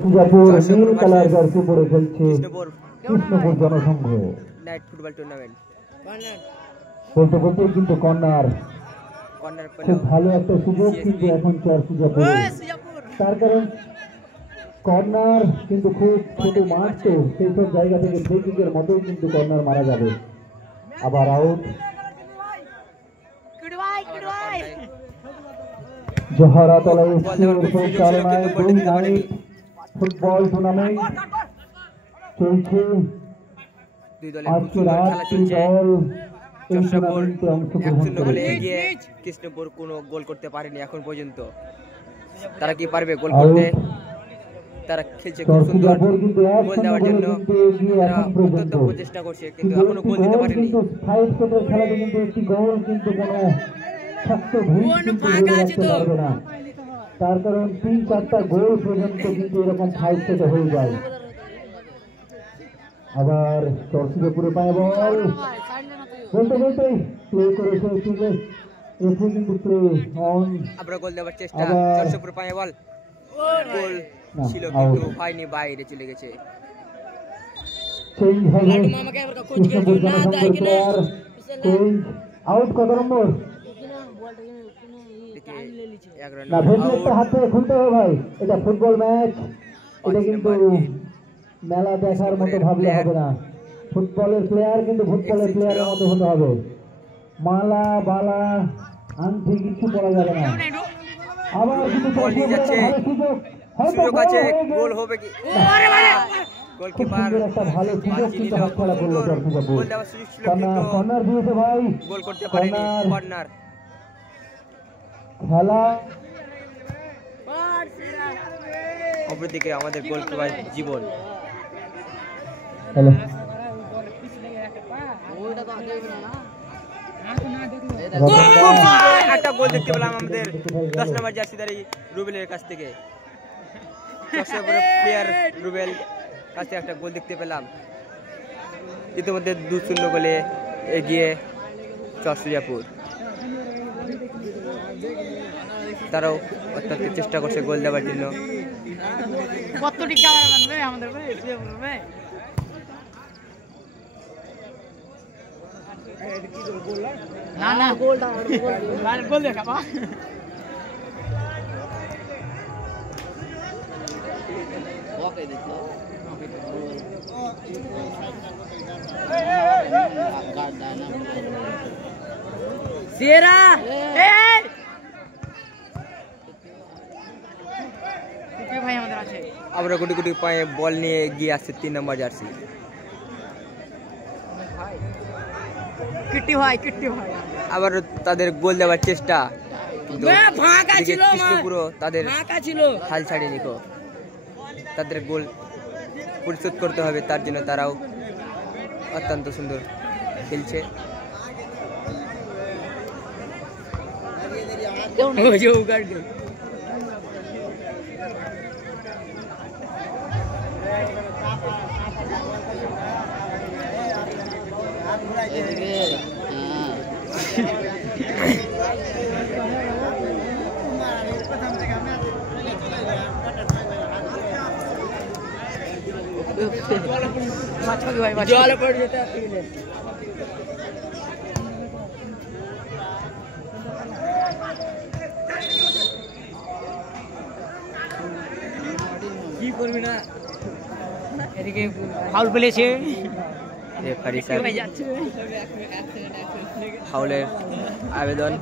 Singapore নীল colour jersey পরে খেলছে Krishnapur Jana Sangh night football tournament. বলতে বলতে কিন্তু কর্নার খুব ভালো একটা সুযোগ কিন্তু এখন সিঙ্গাপুর, তার কারণ কর্নার কিন্তু খুব ছোট মাঠ, তো সেই সব জায়গা থেকে ফ্রি কিকের মতোই কিন্তু কর্নার মারা যাবে। আবার আউট। জহরাতলা এফসির পরিচালনায় দুই নাইট ফুটবল টুর্নামেন্ট চলছে। আজকে রাত দল কৃষ্ণপুর কোনো গোল করতে পারেনি এখন পর্যন্ত। তারা কি পারবে গোল করতে? তারা খেলছে খুব সুন্দর, গোল দেওয়ার জন্য অত্যন্ত প্রচেষ্টা করছে, কিন্তু এখনো গোল দিতে পারেনি। খেলাতে কিন্তু একটি গোল কিন্তু কোনো শক্ত পারবে না, তার কারণ ৩-৪টা গোল পর্যন্ত কিন্তু এরকম 5 সেটে হয়ে যায়। আবার চরসিংপুরে পায় বল, বলতে বলতে প্লে করেছে কিন্তু প্লে অন। আবার গোল দেওয়ার চেষ্টা, চরসিংপুরে পায় বল, গোল ছিল কিন্তু হয়নি, বাইরে চলে গেছে। আউট কত নম্বর? না ভেতরে হাত থেকে খুলতে হবে ভাই, এটা ফুটবল ম্যাচ, এটা কিন্তু মেলা দেখার মতো ভাবলে হবে না। ফুটবলের প্লেয়ার কিন্তু ফুটবলের প্লেয়ারের মতো হতে হবে, মালা বালা আংটি কিছু পরা যাবে না। আবার কিন্তু সুযোগ আছে, গোল হবে কি? গোলকিপার একটা ভালো সুযোগ কিন্তু হাতছাড়া করলো চরসিংপুর। গোল দেওয়ার সুযোগ ছিল কিন্তু কর্নার দিয়েছে ভাই, গোল করতে পারেনি। কর্নার খেলা অপরদিকে আমাদের গোলকিপার জীবন। একটা গোল দেখতে পেলাম আমাদের 10 নম্বর জার্সিধারী রুবেলের কাছ থেকে। প্লেয়ার রুবেল কাছ থেকে একটা গোল দেখতে পেলাম। ইতিমধ্যে 2-0 গোলে এগিয়ে চরসিংপুর। তারাও অত্যন্ত চেষ্টা করছে গোল দেওয়ার জন্য। আমরা গুটি গুটি পায়ে বল নিয়ে এগিয়ে আসছে 3 নম্বর জার্সি। আবার তাদের গোল দেওয়ার চেষ্টা, কৃষ্ণপুরও তাদের হাল ছাড়েনি। তাদের গোল পরিশোধ করতে হবে, তার জন্য তারাও অত্যন্ত সুন্দর খেলছে। জল পড়ে যেতে কি করবি না, এদিকে ফাউল পেলেছে রেফারি সাহেব, ফাউলের আবেদন